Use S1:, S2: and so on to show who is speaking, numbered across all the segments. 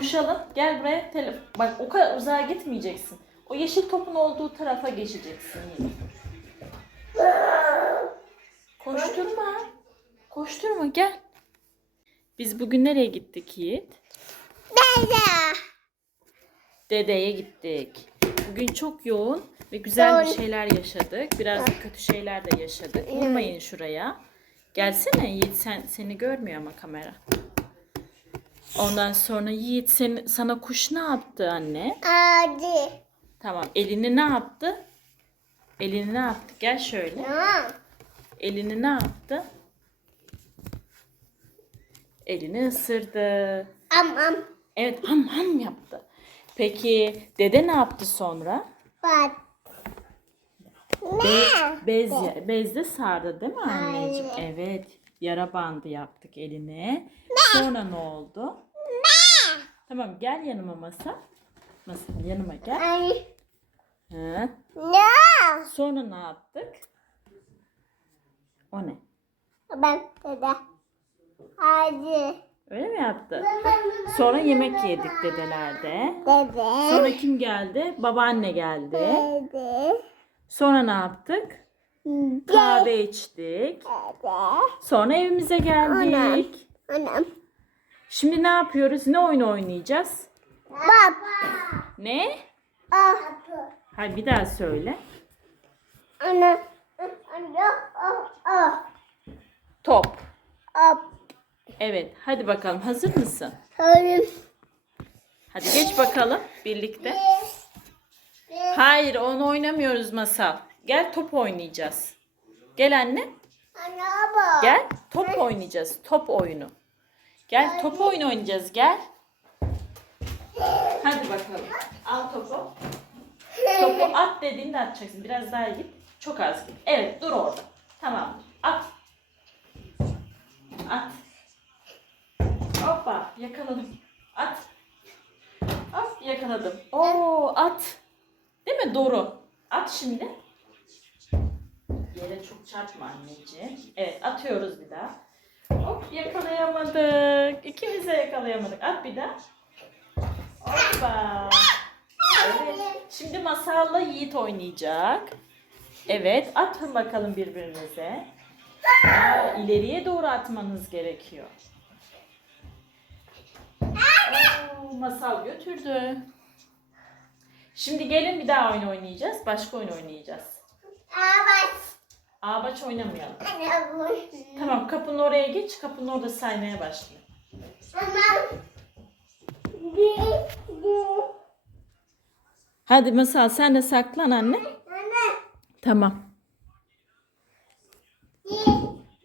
S1: Koşalım. Gel buraya. Telefon. Bak o kadar uzağa gitmeyeceksin. O yeşil topun olduğu tarafa geçeceksin. Yiğit. Koşturma. Koşturma gel. Biz bugün nereye gittik Yiğit? Dedeye gittik. Bugün çok yoğun ve güzel bir şeyler yaşadık. Biraz da kötü şeyler de yaşadık. Vurmayın şuraya. Gelsene Yiğit sen seni görmüyor ama kamera. Ondan sonra Yiğit seni, sana kuş ne yaptı anne?
S2: Hadi.
S1: Tamam elini ne yaptı? Elini ne yaptı? Gel şöyle.
S2: Tamam.
S1: Elini ne yaptı? Elini ısırdı.
S2: Am am.
S1: Evet ham ham yaptı. Peki dede ne yaptı sonra?
S2: Bak.
S1: Be- bez, bezde sardı değil mi anneciğim? Evet. Yara bandı yaptık eline. Sonra ne oldu? Tamam gel yanıma masa. Masa yanıma gel.
S2: Ay.
S1: Hı.
S2: Ne?
S1: Sonra ne yaptık? O ne?
S2: Ben dede. Hadi.
S1: Öyle mi yaptı? Sonra yemek yedik dedelerde.
S2: Dede.
S1: Sonra kim geldi? Babaanne geldi.
S2: Dede.
S1: Sonra ne yaptık? Kahve içtik.
S2: Dede.
S1: Sonra evimize geldik.
S2: Anam.
S1: Şimdi ne yapıyoruz? Ne oyun oynayacağız?
S2: Bab.
S1: Ne?
S2: Ah.
S1: Hayır bir daha söyle.
S2: Ana.
S1: Top.
S2: Ah.
S1: Evet. Hadi bakalım. Hazır mısın?
S2: Hadi.
S1: Hadi geç bakalım birlikte. Hayır onu oynamıyoruz masal. Gel top oynayacağız. Gel anne.
S2: Ana bak.
S1: Gel top oynayacağız. Top oyunu. Gel top oyunu oynayacağız. Gel. Hadi bakalım. Al topu. Topu at dediğinde atacaksın. Biraz daha git. Çok az git. Evet dur orada. Tamam. At. At. Hoppa yakaladım. At. At yakaladım. Oo at. Değil mi? Doğru. At şimdi. Yere çok çarpma anneciğim. Evet atıyoruz bir daha. Hop yakalayamadık. İkimiz de yakalayamadık. At bir daha. Hoppa. Evet. Şimdi Masal'la Yiğit oynayacak. Evet atın bakalım birbirinize. Aa, ileriye doğru atmanız gerekiyor. Oo, masal götürdü. Şimdi gelin bir daha oyun oynayacağız. Başka oyun oynayacağız.
S2: Evet.
S1: Ağaç oynamayalım. Tamam kapının oraya geç. Kapının orada saymaya başlıyor. Hadi Masal sen de saklan anne.
S2: Ana.
S1: Tamam.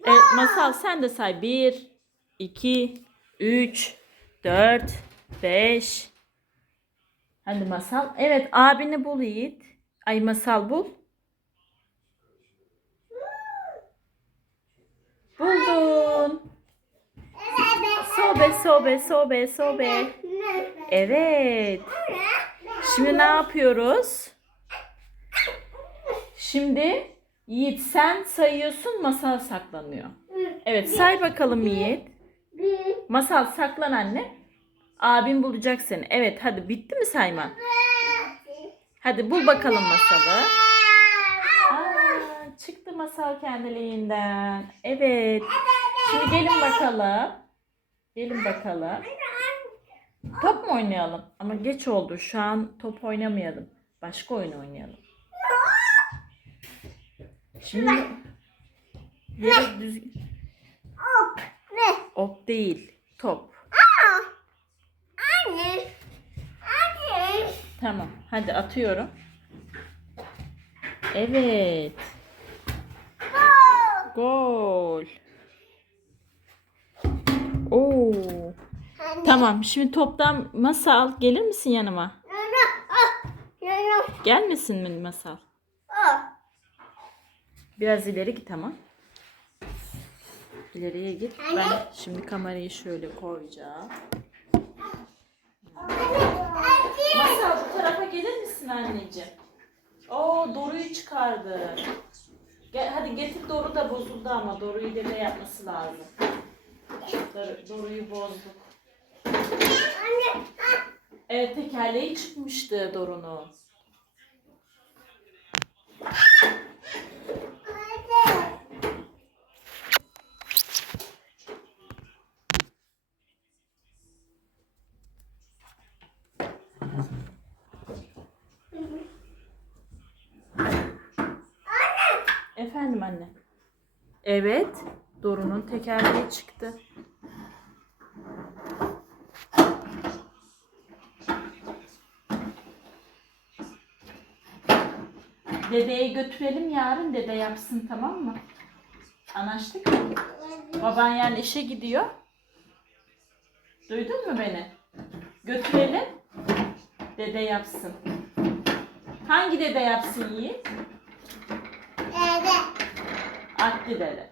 S1: Evet Masal sen de say. 1, 2, 3, 4, 5. Hadi Masal. Evet abini bul Yiğit. Ay Masal bul. Buldun. Sobe sobe sobe sobe. Evet. Şimdi ne yapıyoruz? Şimdi Yiğit sen sayıyorsun masal saklanıyor. Evet say bakalım Yiğit. Masal saklan anne. Abin bulacak seni. Evet hadi bitti mi sayman? Hadi bul bakalım masalı. Çıktı masal kendiliğinden. Evet. Şimdi gelin bakalım. Gelin bakalım. Top mu oynayalım? Ama geç oldu. Şu an top oynamayalım. Başka oyun oynayalım. Şimdi yere düz
S2: Hop. Ne?
S1: op değil. Top.
S2: Anne. Anne.
S1: Tamam. Hadi atıyorum. Evet. Gol. Oo.
S2: Anne.
S1: Tamam. Şimdi toptan masal gelir misin yanıma?
S2: Ana.
S1: Gelmesin mi masal? Biraz ileri git ama. İleriye git. Ben şimdi kamerayı şöyle koyacağım. Masal bu tarafa gelir misin anneciğim? Oo Doru'yu çıkardı. Gel, hadi getir Doru da bozuldu ama Doru'yu dede yapması lazım. Doru- Doru'yu bozduk. Evet tekerleği çıkmıştı Dorun'un. Efendim anne. Evet. Dorun'un tekerleği çıktı. Dedeye götürelim yarın dede yapsın tamam mı? Anlaştık mı? Baban yani işe gidiyor. Duydun mu beni? Götürelim. Dede yapsın. Hangi dede yapsın Yiğit?
S2: Evet.
S1: Akli dede.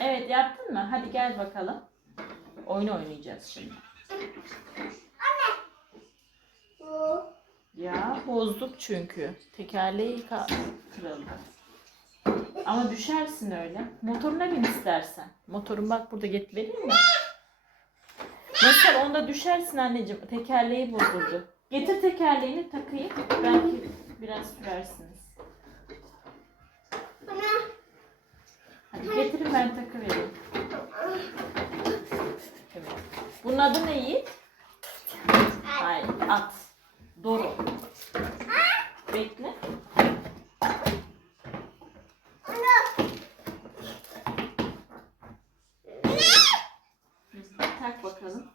S2: Evet.
S1: Yaptın mı? Hadi gel bakalım. Oyun oynayacağız şimdi.
S2: Bu.
S1: Ya bozduk çünkü. Tekerleği kırıldı. Ama düşersin öyle. Motoruna bin istersen. Motorun bak burada get vereyim mi? Nasıl onda düşersin anneciğim. Tekerleği bozuldu. Getir tekerleğini takayım. Belki biraz sürersiniz. Hadi getirin ben takıvereyim. Evet. Bunun adı ne Yiğit? Hayır at. Doru. Bekle. Tak bakalım.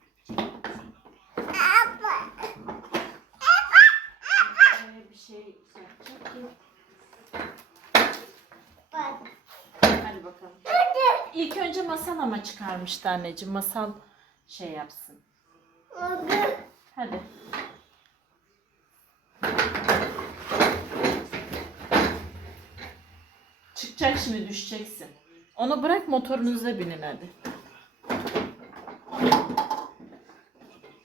S1: Ee, bir şey yapacak ki.
S2: Bak.
S1: Hadi bakalım. İlk önce masal ama çıkarmıştı anneciğim. Masal şey yapsın. Hadi. Çıkacak şimdi düşeceksin. Onu bırak motorunuza binin hadi.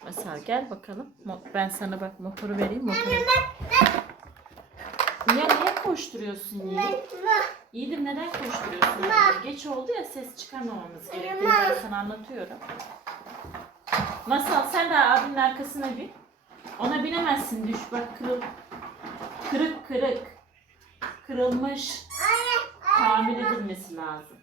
S1: Masal gel bakalım. Ben sana bak motoru vereyim motoru. Ya niye koşturuyorsun Yiğit? Yiğidim neden koşturuyorsun? Geç oldu ya ses çıkarmamamız gerekiyor. Ben sana anlatıyorum. Masal sen de abinin arkasına bin. Ona binemezsin düş bak kırıl. Kırık kırık. Kırılmış. Tamir edilmesi lazım.